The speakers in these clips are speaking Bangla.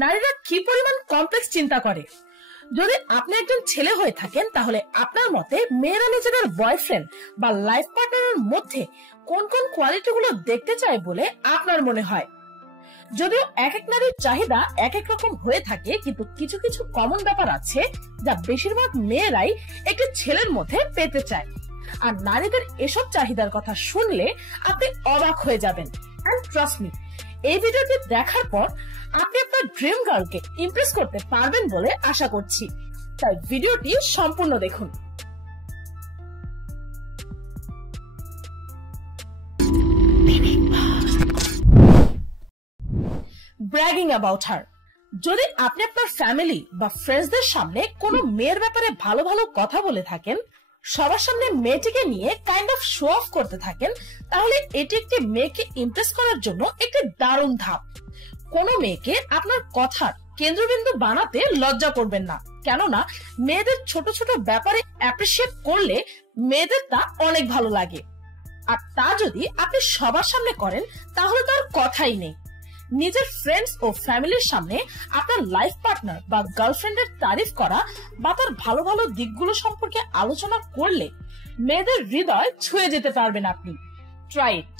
নারীরা কি পরিমাণ কমপ্লেক্স চিন্তা করে। যদি আপনি একজন ছেলে হয়ে থাকেন তাহলে আপনার মতে মেয়েরা নিজেদের বয়ফ্রেন্ড বা লাইফ পার্টনারের মধ্যে কোন কোন কোয়ালিটি গুলো দেখতে চায় বলে আপনার মনে হয়? যদিও এক এক নারীর চাহিদা এক এক রকম হয়ে থাকে, কিন্তু কিছু কিছু কমন ব্যাপার আছে যা বেশিরভাগ মেয়েরাই একটি ছেলের মধ্যে পেতে চায়। আর নারীদের এসব চাহিদার কথা শুনলে আপনি অবাক হয়ে যাবেন। এন্ড ট্রাস্ট মি, এই ভিডিওটি দেখার পর আপনি আপনার ড্রিম গার্লকে ইমপ্রেস করতে পারবেন বলে আশা করছি। তাই ভিডিওটি সম্পূর্ণ দেখুন। Bragging about her. যদি আপনি আপনার ফ্যামিলি বা ফ্রেন্ডসদের সামনে কোনো মেয়ের ব্যাপারে ভালো ভালো কথা বলে থাকেন, সবার সামনে মেয়েটিকে নিয়ে কাইন্ড অফ শো অফ করতে থাকেন, তাহলে এটি একটি মেয়েকে ইমপ্রেস করার জন্য একটি দারুণ ধাপ। কোনো মেয়েকে আপনার কথার কেন্দ্রবিন্দু বানাতে লজ্জা করবেন না, কেননা মেয়েদের ছোট ছোট ব্যাপারে অ্যাপ্রিসিয়েট করলে মেয়েদের তা অনেক ভালো লাগে। আর তা যদি আপনি সবার সামনে করেন তাহলে তার কথাই নেই। নিজের ফ্রেন্ডস ও ফ্যামিলির সামনে আপনার লাইফ পার্টনার বা গার্লফ্রেন্ডের তারিফ করা বা তার ভালো ভালো দিকগুলো সম্পর্কে আলোচনা করলে মেয়েদের হৃদয় ছুঁয়ে যেতে পারবেন আপনি। Try it.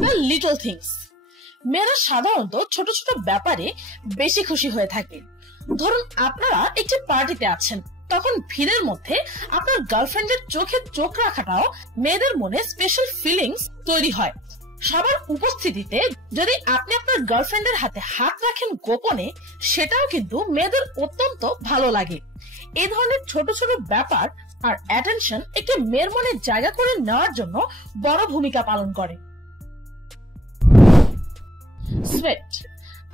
The little things. মেয়েরা সাধারণত ছোট ছোট ব্যাপারে বেশি খুশি হয়ে থাকে। ধরুন আপনারা একটি পার্টিতে আছেন, তখন ভিড়ের মধ্যে আপনার গার্লফ্রেন্ডের চোখে চোখ রাখাটাও মেয়েদের মনে স্পেশাল ফিলিংস তৈরি হয়। সবার উপস্থিতিতে যদি আপনি আপনার গার্লফ্রেন্ডের হাতে হাত রাখেন গোপনে, সেটাও কিন্তু মেয়েদের অত্যন্ত ভালো লাগে। এই ধরনের ছোট ছোট ব্যাপার আর অ্যাটেনশন একটি মেয়ের মনে জায়গা করে নেওয়ার জন্য বড় ভূমিকা পালন করে। সুয়েট।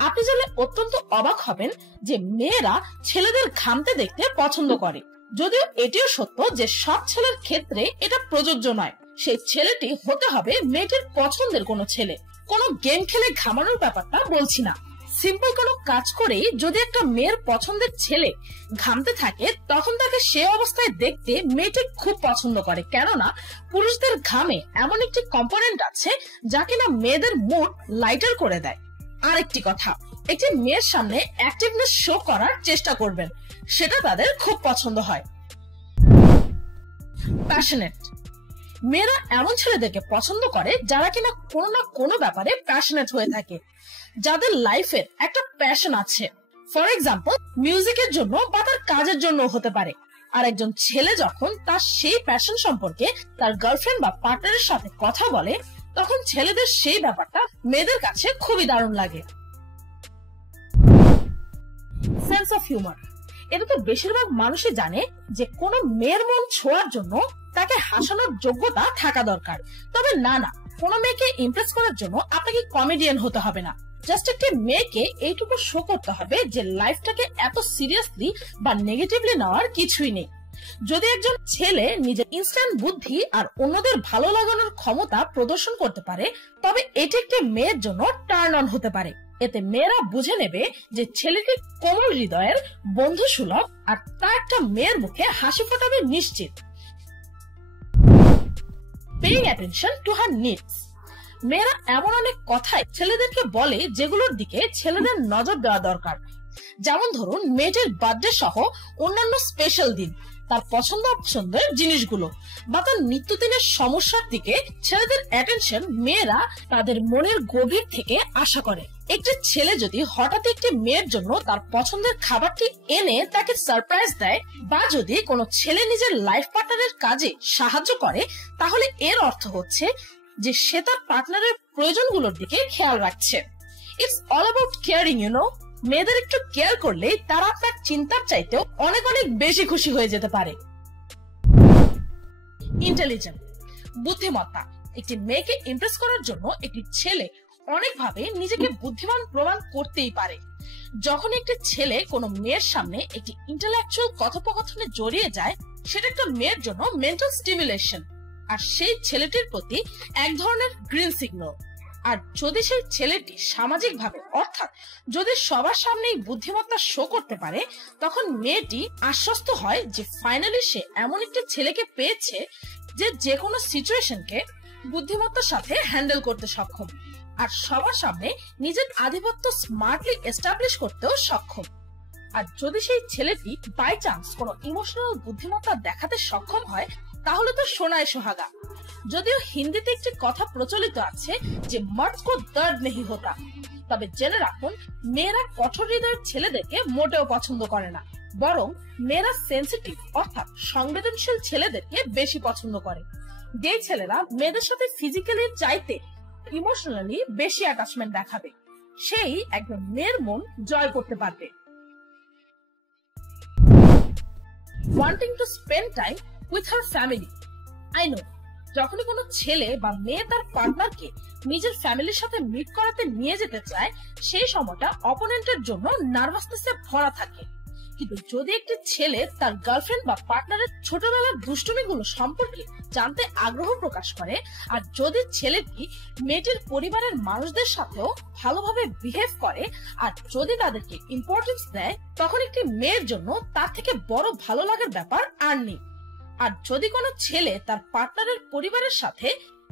আপনি জানলে অত্যন্ত অবাক হবেন যে মেয়েরা ছেলেদের ঘামতে দেখতে পছন্দ করে। যদিও এটিও সত্য যে সব ছেলের ক্ষেত্রে এটা প্রযোজ্য নয়। সেই ছেলেটি হতে হবে মেয়েটির পছন্দের কোনো ছেলে। কোনো গেম খেলে ঘামানোর ব্যাপারটা বলছি না। সিম্পল কোনো কাজ করেই যদি একটা মেয়ের পছন্দের ছেলে ঘামতে থাকে, তখন তাকে সে অবস্থায় দেখতে মেয়েটি খুব পছন্দ করে, কেননা পুরুষদের ঘামে এমন একটি কম্পোনেন্ট আছে যা কিনা মেয়েদের মুড লাইটার করে দেয়। আরেকটি কথা, একটি মেয়ের সামনে অ্যাক্টিভনেস শো করার চেষ্টা করবেন, সেটা তাদের খুব পছন্দ হয়। প্যাশনেট। মেয়েরা এমন ছেলেদেরকে পছন্দ করে যারা কিনা কোনো না কোনো ব্যাপারে প্যাশনেট হয়ে থাকে, যাদের লাইফের একটা প্যাশন আছে। ফর এক্সাম্পল, মিউজিকের জন্য বা তার কাজের জন্য হতে পারে। আর একজন ছেলে যখন তার সেই প্যাশন সম্পর্কে তার গার্লফ্রেন্ড বা পার্টনারের সাথে কথা বলে, তখন ছেলেদের সেই ব্যাপারটা মেয়েদের কাছে খুবই দারুণ লাগে। Sense of humour. এটা তো বেশিরভাগ মানুষই জানে যে কোনো মেয়ের মন ছোঁয়ার জন্য তাকে হাসানোর যোগ্যতা থাকা দরকার। তবে না, কোনো মেয়েকে ইমপ্রেস করার জন্য আপনাকে কমেডিয়ান হতে হবে না। জাস্ট একটি মেয়েকে এইটুকু শো করতে হবে যে লাইফটাকে এত সিরিয়াসলি বা নেগেটিভলি নেওয়ার কিছুই নেই। যদি একজন ছেলে নিজের ইনস্ট্যান্ট বুদ্ধি আর অন্যদের ভালো লাগানোর ক্ষমতা প্রদর্শন করতে পারে, তবে এটি একটি মেয়ের জন্য টার্ন অন হতে পারে। এতে মেয়েরা বুঝে নেবে যে ছেলেটি কোমল হৃদয়ের, বন্ধুসুলভ, আর তা একটা মেয়ের মুখে হাসি ফোটাবে নিশ্চিত। Paying attention to her needs. মেয়েরা এমন অনেক কথাই ছেলেদেরকে বলে যেগুলোর দিকে ছেলেদের নজর দেওয়া দরকার। যেমন ধরুন, মেয়েটির বার্থডে সহ অন্যান্য স্পেশাল দিন, তার পছন্দ অপছন্দের জিনিসগুলো বা তার নিত্যদিনের সমস্যার দিকে ছেলেদের অ্যাটেনশন মেয়েরা তাদের মনের গভীর থেকে আশা করে। একটি ছেলে যদি হঠাৎ একটি মেয়ের জন্য তার পছন্দের খাবারটি এনে তাকে সারপ্রাইজ দেয়, বা যদি কোনো ছেলে নিজের লাইফ পার্টনারের কাজে সাহায্য করে, তাহলে এর অর্থ হচ্ছে যে সে তার পার্টনারের প্রয়োজনগুলোর দিকে খেয়াল রাখছে। It's all about caring, you know. মেয়েদের একটু কেয়ার করলে তারা আপনার চিন্তার চাইতেও অনেক অনেক বেশি খুশি হয়ে যেতে পারে। ইন্টেলিজেন্ট। বুদ্ধিমত্তা। একটি মেয়েকে ইমপ্রেস করার জন্য একটি ছেলে অনেকভাবে নিজেকে বুদ্ধিমান প্রমাণ করতেই পারে। যখন একটি ছেলে কোনো মেয়ের সামনে একটি ইন্টেলেকচুয়াল কথোপকথনে জড়িয়ে যায়, সেটা একটা মেয়ের জন্য মেন্টাল স্টিমুলেশন, আর সেই ছেলেটির প্রতি এক ধরনের গ্রিন সিগন্যাল। আর যদি সেই ছেলেটি সামাজিকভাবে, অর্থাৎ যদি সবার সামনেই বুদ্ধিমত্তা শো করতে পারে, তখন মেয়েটি আশ্বস্ত হয় যে ফাইনালি সে এমন একটি ছেলেকে পেয়েছে যে কোনো সিচুয়েশনকে বুদ্ধিমত্তার সাথে হ্যান্ডেল করতে সক্ষম। আর সবার সামনে নিজের আধিপত্য স্মার্টলি এস্টাবলিশ করতেও সক্ষম। আর যদি সেই ছেলেটি বাই চান্স কোনো ইমোশনাল বুদ্ধিমত্তা দেখাতে সক্ষম হয়, তাহলে তো সোনায় সোহাগা। যদিও হিন্দিতে একটি কথা প্রচলিত আছে যে মর্দ কো দর্দ নেহি হোতা, তবে জেনে রাখুন মেয়েরা কঠোর হৃদয়ের ছেলেদেরকে মোটেও পছন্দ করে না, বরং মেয়েরা সেন্সিটিভ অর্থাৎ সংবেদনশীল ছেলেদেরকে বেশি পছন্দ করে। যে ছেলেরা মেয়েদের সাথে ফিজিক্যালি চাইতে ইমোশনালি বেশি অ্যাটাচমেন্ট দেখাবে, সেই একজন মেয়ের মন জয় করতে পারবে। Wanting to spend time with her family. I know, যখনই কোনো ছেলে বা মেয়ে তার পার্টনারকে নিজের ফ্যামিলির সাথে মিট করাতে নিয়ে যেতে চায়, সেই সময়টা অপোনেন্টের জন্য নার্ভাসনেসে ভরা থাকে। কিন্তু যদি একটি ছেলে তার গার্লফ্রেন্ড বা পার্টনারের ছোটবেলার দুষ্টুমিগুলো সম্পর্কে জানতে আগ্রহ প্রকাশ করে, আর যদি ছেলেটি মেয়েটির পরিবারের মানুষদের সাথেও ভালোভাবে বিহেভ করে, আর যদি তাদেরকে ইম্পর্টেন্স দেয়, তখন একটি মেয়ের জন্য তার থেকে বড় ভালো লাগার ব্যাপার আর নেই। আর যদি কোনো ছেলে তার পার্টনারের পরিবারের সাথে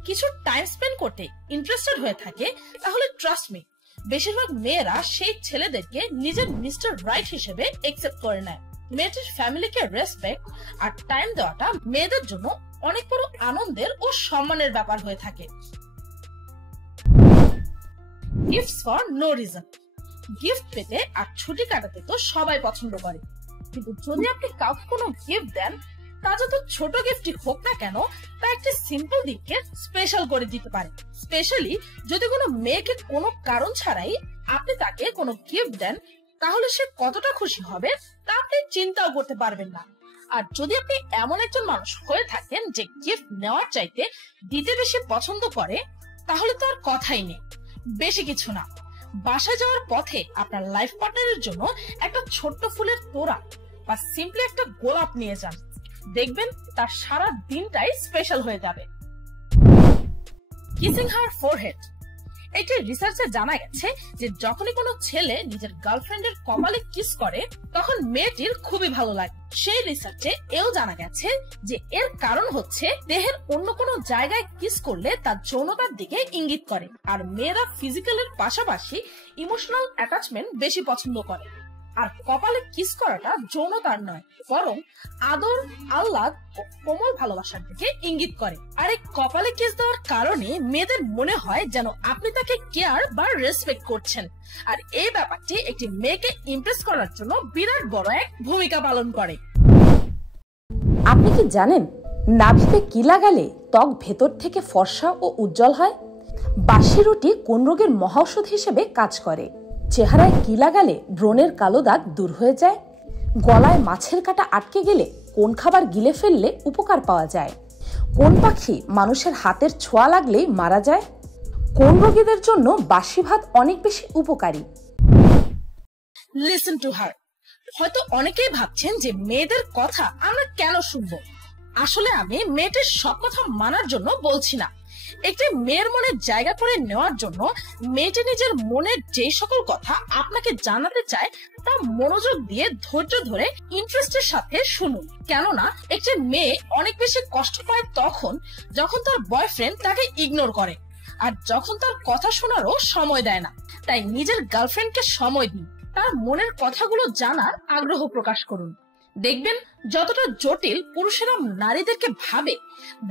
কিছু টাইম স্পেন্ড করতে ইন্টারেস্টেড হয়ে থাকে, তাহলে ট্রাস্ট মি, বেশিরভাগ মেয়েরা সেই ছেলেদেরকে নিজের মিস্টার রাইট হিসেবে একসেপ্ট করে নেয়। মেয়েটির ফ্যামিলিকে রেসপেক্ট আর টাইম দেওয়াটা মেয়েদের জন্য অনেক বড় আনন্দের ও সম্মানের ব্যাপার হয়ে থাকে। Gifts for no reason. Gift পেতে আর ছুটি কাটাতে তো সবাই পছন্দ করে, কিন্তু যদি আপনি কাউকে কোনো গিফট দেন, তা যত ছোট গিফটই হোক না কেন, তা একটি সিম্পল দিককে স্পেশাল করে দিতে পারে। স্পেশালি যদি কোনো মেয়েকে কোনো কারণ ছাড়াই আপনি তাকে কোনো গিফট দেন, তাহলে সে কতটা খুশি হবে তা আপনি চিন্তাও করতে পারবেন না। আর যদি আপনি এমন একজন মানুষ হয়ে থাকেন যে গিফট নেওয়ার চাইতে দিতে বেশি পছন্দ করে, তাহলে তো আর কথাই নেই। বেশি কিছু না, বাসায় যাওয়ার পথে আপনার লাইফ পার্টনারের জন্য একটা ছোট্ট ফুলের তোড়া বা সিম্পলি একটা গোলাপ নিয়ে যান, দেখবেন তার সারা দিনটাই স্পেশাল হয়ে যাবে। কিসিং হার ফোরহেড। এটি রিসার্চে জানা গেছে যে যখনই কোনো ছেলে নিজের গার্লফ্রেন্ডের কপালে কিস করে, তখন মেয়েটির খুবই ভালো লাগে। সেই রিসার্চে এও জানা গেছে যে এর কারণ হচ্ছে দেহের অন্য কোনো জায়গায় কিস করলে তার যৌনতার দিকে ইঙ্গিত করে, আর মেয়েরা ফিজিক্যালের পাশাপাশি ইমোশনাল অ্যাটাচমেন্ট বেশি পছন্দ করে। আর কপালে কিস করাটা যৌনতার নয়, বরং আদর, আহ্লাদ ও কোমল ভালোবাসার দিকে ইঙ্গিত করে। আর এই কপালে কিস দেওয়ার কারণে মেয়েদের মনে হয় যেন আপনি তাকে কেয়ার বা রেসপেক্ট করছেন, আর এই ব্যাপারটি একটি মেয়েকে ইমপ্রেস করার জন্য বিরাট বড় এক ভূমিকা পালন করে। আপনি কি জানেন নাভিতে কি লাগালে ত্বক ভেতর থেকে ফর্সা ও উজ্জ্বল হয়? বাসি রুটি কোন রোগের মহাঔষধ হিসেবে কাজ করে? চেহারায় কি লাগালে ব্রণের কালো দাগ দূর হয়ে যায়? গলায় মাছের কাঁটা আটকে গেলে কোন খাবার গিলে ফেললে উপকার পাওয়া যায়? কোন পাখি মানুষের হাতের ছোঁয়া লাগলেই মারা যায়? কোন রোগীদের জন্য বাসি ভাত অনেক বেশি উপকারী? Listen to her. হয়তো অনেকেই ভাবছেন যে মেয়েদের কথা আমরা কেন শুনবো। আসলে আমি মেয়েদের সব কথা মানার জন্য বলছি না, একটি মেয়ের মনে জায়গা করে নেওয়ার জন্য মেয়েটি নিজের মনের যে সকল কথা আপনাকে জানাতে চায় তা মনোযোগ দিয়ে ধৈর্য ধরে ইন্টারেস্টের সাথে শুনুন। কেননা একটি মেয়ে অনেক বেশি কষ্ট পায় তখন যখন তার বয়ফ্রেন্ড তাকে ইগনোর করে, আর যখন তার কথা শোনারও সময় দেয় না। তাই নিজের গার্লফ্রেন্ডকে সময় দিন, তার মনের কথাগুলো জানার আগ্রহ প্রকাশ করুন। দেখবেন যতটা জটিল পুরুষেরা নারীদেরকে ভাবে,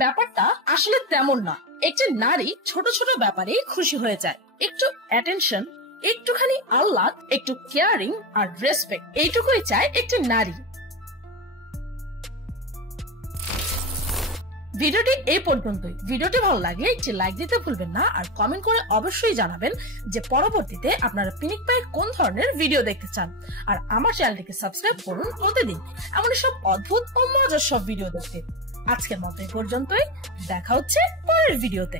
ব্যাপারটা আসলে তেমন না। একটি নারী ছোট ছোট ব্যাপারে খুশি হয়ে যায়। একটু অ্যাটেনশন, একটুখানি আহ্লাদ, একটু কেয়ারিং আর রেসপেক্ট, এইটুকুই চায় একটি নারী। ভিডিওটি এই পর্যন্তই। ভিডিওটি ভালো লাগলে একটি লাইক দিতে ভুলবেন না, আর কমেন্ট করে অবশ্যই জানাবেন যে পরবর্তীতে আপনারা পিনিক পায়ের কোন ধরনের ভিডিও দেখতে চান। আর আমার চ্যানেলটিকে সাবস্ক্রাইব করুন প্রতিদিন এমন সব অদ্ভুত ও মজার সব ভিডিও দেখতে। আজকের মতো এই পর্যন্তই, দেখা হচ্ছে পরের ভিডিওতে।